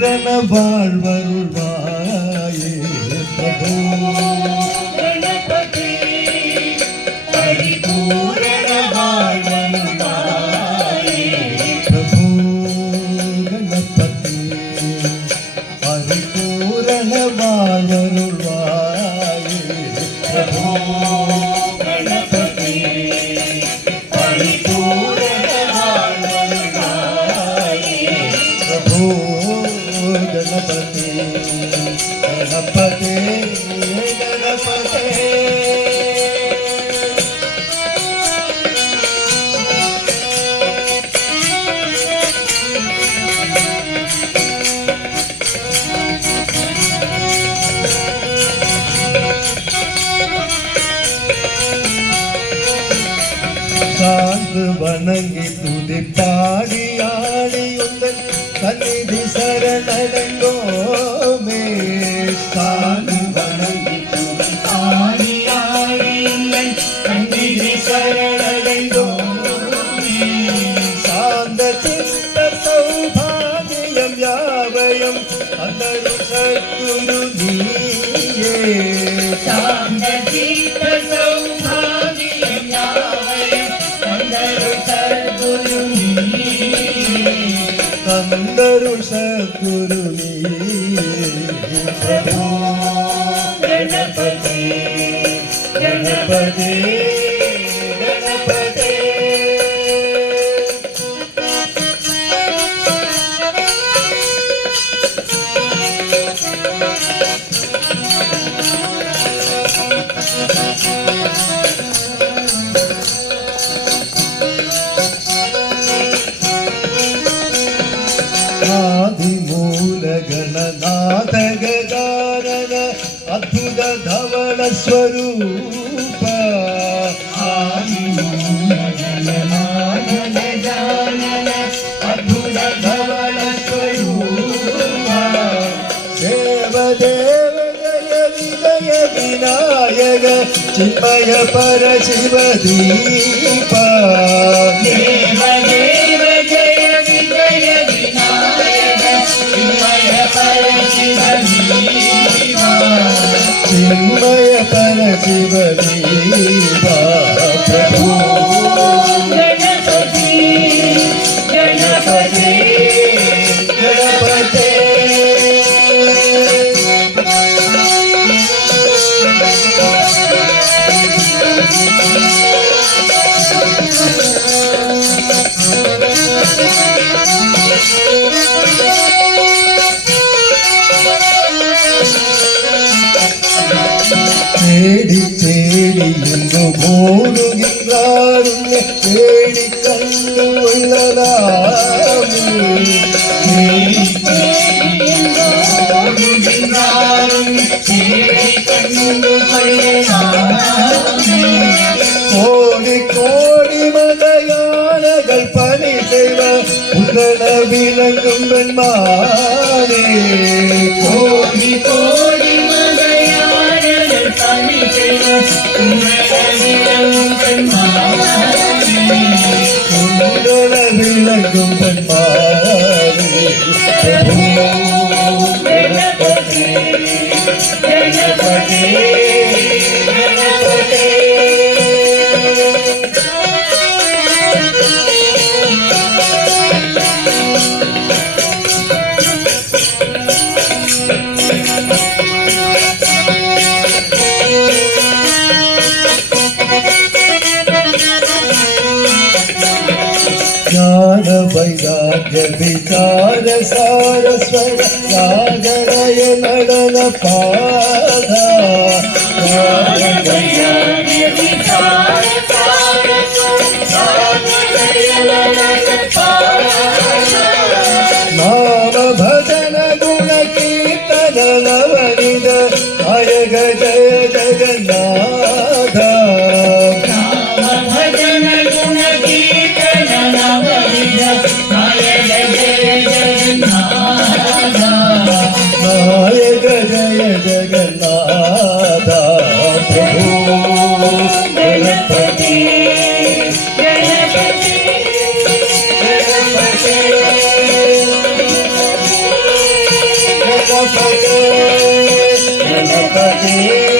பரிபூரண வாழ்வருள்வாயே பிரபு கணபதி பரிபூரண வாழ்வருள்வாயே பிரபு கணபதி பரிபூரண வாழ்வருள்வாயே பிரபு கணபதி பரிபூரண வாழ்வருள்வாயே பிரபு गणपति गणपति गणपति சாந்து வணங்கி துதி பாடி ஆடி உந்தன் சந்நிதி சரணடைந்தோமே சாந்து வணங்கி துதி பாடி ஆடி உந்தன் சந்நிதி சரணடைந்தோமே சாந்த சித்த சௌபாகியம் யாவயம் அந்தரும் சத்குரு நீயே சாந்த சித்த சௌபாகியம் யாவயம் அந்தரும் சத்குரு అందరుள் సద్గురు ప్రభు గణపతి గణపతి గణపతి ఆదిమూల గణనాథ గజానన అద్భుత ధవళ స్వరూప ఆదిమూల గణనాథ గజానన అద్భుత ధవళ స్వరూప దేవదేవ జయ విజయ వినాయక చిన్మయ పర శివ దీప దేవదేవ జయ విజయ వినాయక చిన్మయ పర శివ దీప చిన్మయ పర శివ దీప ప్రభు గణపతి గణపతి గణపతి தேடி தேடி என்று ஓடுகின்றாரும் தேடி கண்டு உள்ளதாமே தேடி தேடி ஓடுகின்றாரும் தேடி கண்டு கொள்ளலாமே கோடி கோடி மதயானகள் பணி செய்வ உன்னத விளங்கும் பெண்மானே கோடி கோடி மலையாளர்கள் பணி செய்த உன்னத விளங்கும் பெண்மானே உன்னத விளங்கும் பெண்மானே பிரபு கணபதி கணபதி கணபதி ಜ್ಞಾನ ವೈರಾಗ್ಯ ವಿಚಾರ ಸಾರಸ್ವರ ರಾಗಲಯ ನಡನ ಪಾದ ನಾಮ ಭಜನ ಗುಣ ಕೀರ್ತನ ನವನಿದ ಅಯಗ ಜಯ ಜಗನ್ನಾಥ ಭಜನ ಗುಣ ಕೀರ್ತನ ನವನಿದ ನಾಯಕ ಜಯ ಜಗನ್ನಾಥ ನಾಯಕ ಜಯ ಜಗನ್ನಾಥ ಪ್ರಭು ಗಣಪತಿ ಗಣಪತಿ ಗಣಪತಿ गणपते